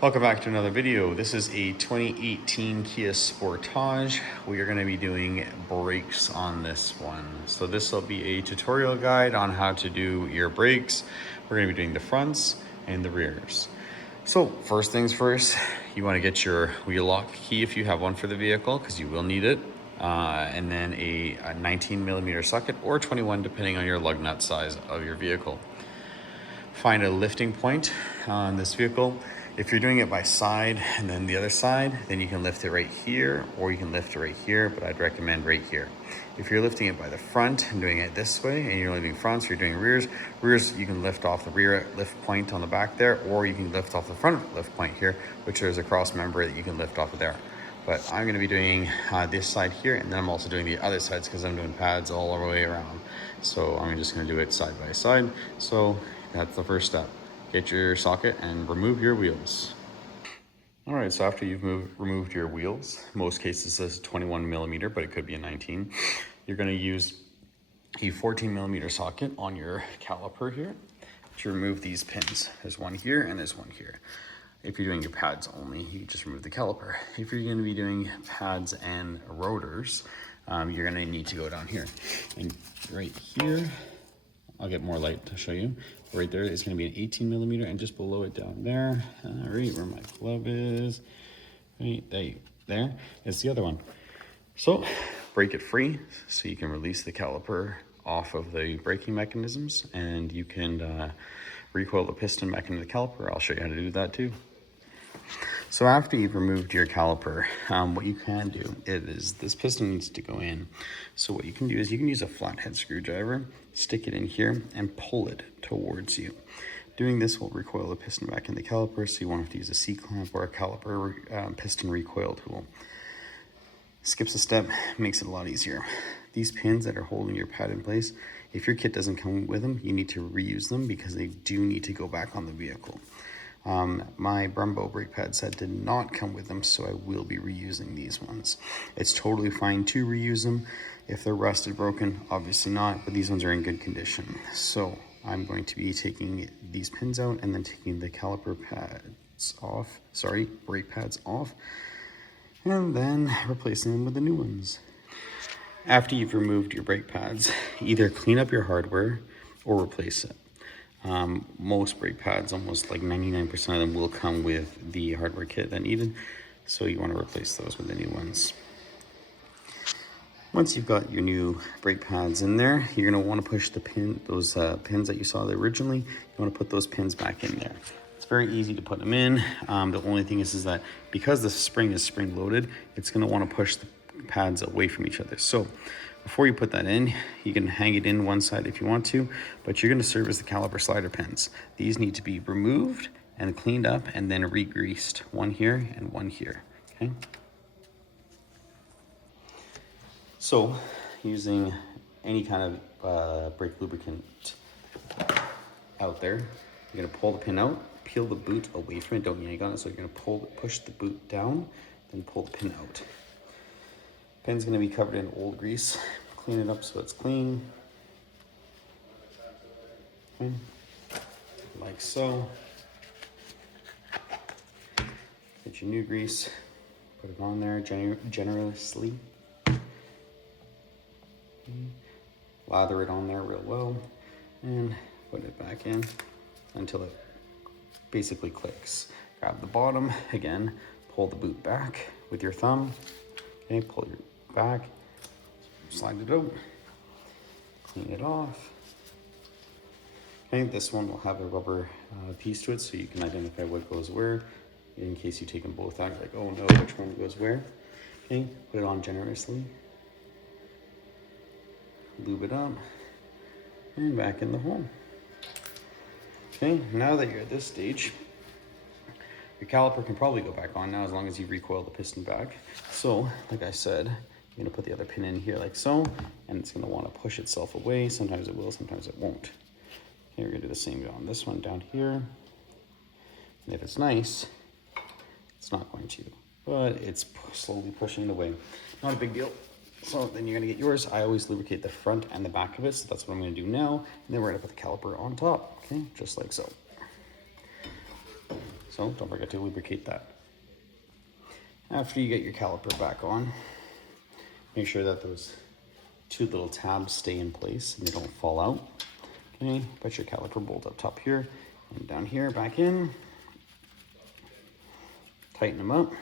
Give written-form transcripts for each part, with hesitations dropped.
Welcome back to another video. This is a 2018 Kia Sportage. We are going to be doing brakes on this one. So this will be a tutorial guide on how to do your brakes. We're going to be doing the fronts and the rears. So first things first, you want to get your wheel lock key if you have one for the vehicle, because you will need it. And then a 19mm socket or 21 depending on your lug nut size of your vehicle. Find a lifting point on this vehicle. If you're doing it by side and then the other side, then you can lift it right here or you can lift it right here, but I'd recommend right here. If you're lifting it by the front and doing it this way and you're only doing fronts, you're doing rears, you can lift off the rear lift point on the back there, or you can lift off the front lift point here, which there's a cross member that you can lift off of there. But I'm gonna be doing this side here, and then I'm also doing the other sides because I'm doing pads all the way around. So I'm just gonna do it side by side. So that's the first step. Get your socket and remove your wheels. All right, so after you've removed your wheels, most cases this is 21mm, but it could be a 19. You're gonna use a 14mm socket on your caliper here to remove these pins. There's one here and there's one here. If you're doing your pads only, you just remove the caliper. If you're gonna be doing pads and rotors, you're gonna need to go down here. And right here, I'll get more light to show you. Right there is gonna be an 18mm, and just below it down there, right where my glove is, right there is the other one. So break it free so you can release the caliper off of the braking mechanisms, and you can recoil the piston back into the caliper. I'll show you how to do that too. So after you've removed your caliper, what you can do is this piston needs to go in. So what you can do is you can use a flathead screwdriver, stick it in here and pull it towards you. Doing this will recoil the piston back in the caliper, so you won't have to use a C-clamp or a caliper piston recoil tool. Skips a step, makes it a lot easier. These pins that are holding your pad in place, if your kit doesn't come with them, you need to reuse them because they do need to go back on the vehicle. My Brembo brake pad set did not come with them, so I will be reusing these ones. It's totally fine to reuse them. If they're rusted, broken, obviously not, but these ones are in good condition. So I'm going to be taking these pins out and then taking the caliper pads off, brake pads off, and then replacing them with the new ones. After you've removed your brake pads, either clean up your hardware or replace it. Most brake pads, almost like 99% of them, will come with the hardware kit that needed, so you want to replace those with the new ones. Once you've got your new brake pads in there, you're going to want to push the those pins that you saw there originally. You want to put those pins back in there. It's very easy to put them in. The only thing is that because the spring is spring loaded, it's going to want to push the pads away from each other. So before you put that in, you can hang it in one side if you want to, but you're going to serve as the caliper slider pins. These need to be removed and cleaned up and then re-greased. One here and one here, okay? So using any kind of brake lubricant out there, you're going to pull the pin out, peel the boot away from it, don't yank on it, so you're going to push the boot down, then pull the pin out. Pin's going to be covered in old grease. Clean it up so it's clean. Okay. Like so. Get your new grease, put it on there generously. Lather it on there real well and put it back in until it basically clicks. Grab the bottom again, pull the boot back with your thumb. Okay, pull your back, slide it out, clean it off. Okay, this one will have a rubber piece to it so you can identify what goes where. In case you take them both out, you're like, oh no, which one goes where? Okay, put it on generously. Lube it up, and back in the hole. Okay, now that you're at this stage, your caliper can probably go back on now as long as you recoil the piston back. So, like I said, you're gonna put the other pin in here like so, and it's gonna wanna push itself away. Sometimes it will, sometimes it won't. Okay, we're gonna do the same on this one down here. And if it's nice, it's not going to, but it's slowly pushing it away. Not a big deal. So then you're gonna get yours. I always lubricate the front and the back of it, so that's what I'm gonna do now. And then we're gonna put the caliper on top, okay? Just like so. So So don't forget to lubricate that. After you get your caliper back on, make sure that those two little tabs stay in place and they don't fall out. Okay, put your caliper bolt up top here and down here, back in. Tighten them up.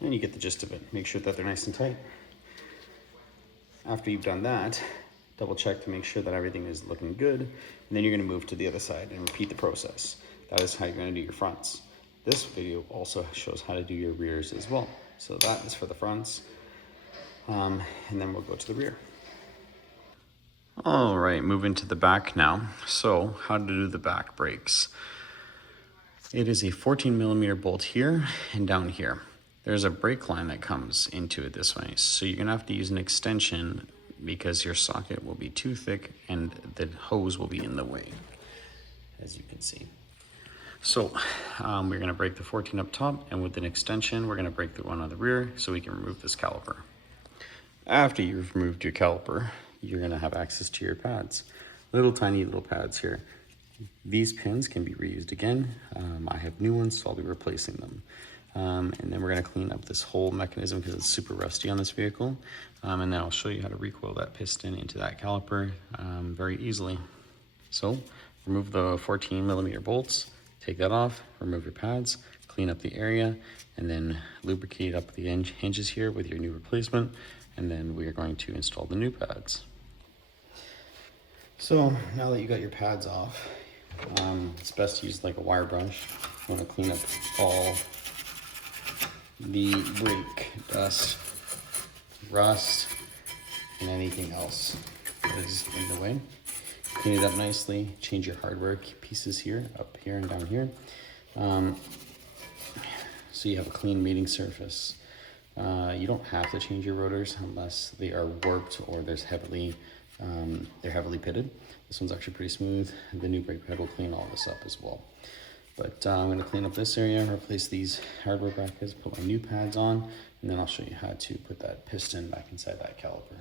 And you get the gist of it. Make sure that they're nice and tight. After you've done that, double check to make sure that everything is looking good. And then you're gonna move to the other side and repeat the process. That is how you're gonna do your fronts. This video also shows how to do your rears as well. So that is for the fronts. And then we'll go to the rear. All right, moving to the back now. So how to do the back brakes. It is a 14mm bolt here and down here. There's a brake line that comes into it this way. So you're gonna have to use an extension because your socket will be too thick and the hose will be in the way, as you can see. So we're gonna break the 14 up top, and with an extension, we're gonna break the one on the rear so we can remove this caliper. After you've removed your caliper, you're gonna have access to your pads. Little tiny little pads here. These pins can be reused again. I have new ones, so I'll be replacing them. And then we're gonna clean up this whole mechanism because it's super rusty on this vehicle. And then I'll show you how to recoil that piston into that caliper very easily. So remove the 14mm bolts, take that off, remove your pads, clean up the area, and then lubricate up the hinges here with your new replacement. And then we are going to install the new pads. So now that you got your pads off, it's best to use like a wire brush. You want to clean up all the brake dust, rust, and anything else that is in the way. Clean it up nicely, change your hardware pieces here, up here and down here. So you have a clean mating surface. You don't have to change your rotors unless they are warped or they're heavily pitted. This one's actually pretty smooth. The new brake pad will clean all this up as well. But I'm going to clean up this area, replace these hardware brackets, put my new pads on, and then I'll show you how to put that piston back inside that caliper.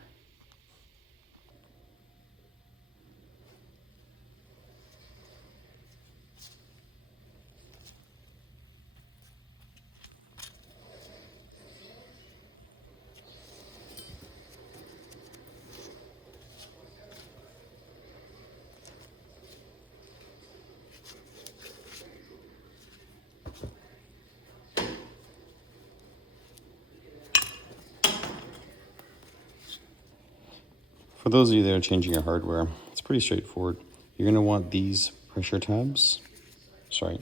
For those of you that are changing your hardware, it's pretty straightforward. You're going to want these pressure tabs, you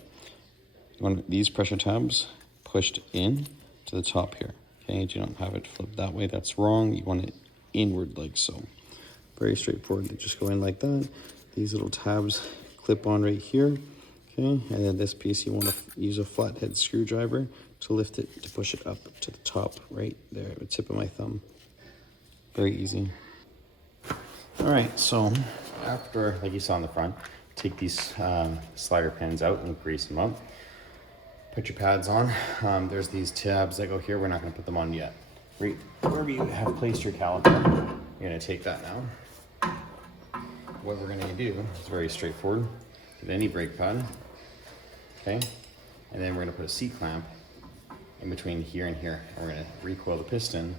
want these pressure tabs pushed in to the top here. Okay, do not have it flipped that way. That's wrong. You want it inward like so. Very straightforward. They just go in like that. These little tabs clip on right here. Okay, and then this piece you want to use a flathead screwdriver to lift it, to push it up to the top right there at the tip of my thumb. Very easy. All right, so after, like you saw in the front, take these slider pins out and grease them up. Put your pads on. There's these tabs that go here. We're not gonna put them on yet. Right, wherever you have placed your caliper, you're gonna take that now. What we're gonna do is very straightforward. Get any brake pad, okay? And then we're gonna put a C-clamp in between here and here. And we're gonna recoil the piston.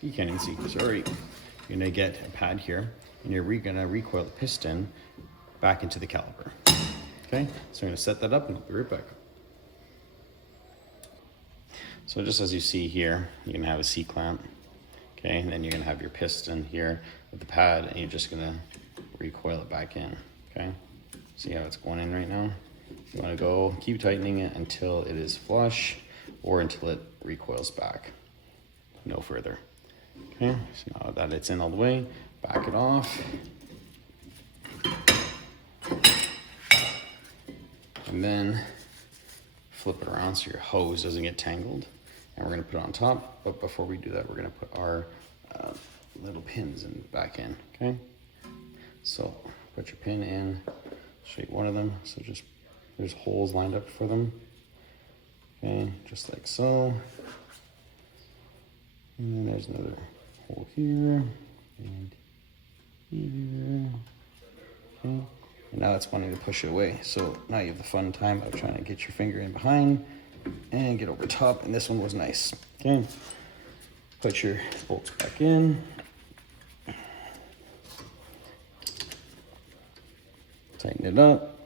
You can't even see, sorry. You're gonna get a pad here, and you're gonna recoil the piston back into the caliper. Okay, so I'm gonna set that up and I'll be right back. So just as you see here, you're gonna have a C-clamp, okay, and then you're gonna have your piston here with the pad, and you're just gonna recoil it back in, okay? See how it's going in right now? You wanna go, keep tightening it until it is flush or until it recoils back, no further. Okay, so now that it's in all the way, back it off. And then flip it around so your hose doesn't get tangled. And we're gonna put it on top, but before we do that, we're gonna put our little pins back in, okay? So put your pin in show you one of them. So just, there's holes lined up for them. Okay, just like so. And then there's another hole here and here. Okay, and now it's wanting to push it away. So now you have the fun time of trying to get your finger in behind and get over top. And this one was nice. Okay, put your bolts back in. Tighten it up.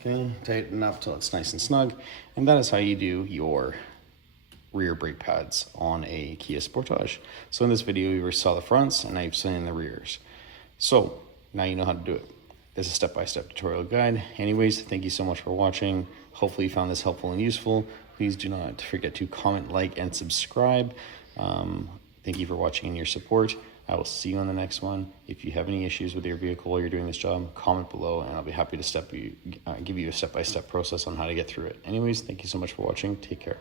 Okay, tighten up till it's nice and snug. And that is how you do your rear brake pads on a Kia Sportage. So in this video, you saw the fronts and now you've seen the rears. So now you know how to do it. This is a step-by-step tutorial guide. Anyways, thank you so much for watching. Hopefully you found this helpful and useful. Please do not forget to comment, like, and subscribe. Thank you for watching and your support. I will see you on the next one. If you have any issues with your vehicle while you're doing this job, comment below and I'll be happy to give you a step-by-step process on how to get through it. Anyways, thank you so much for watching. Take care.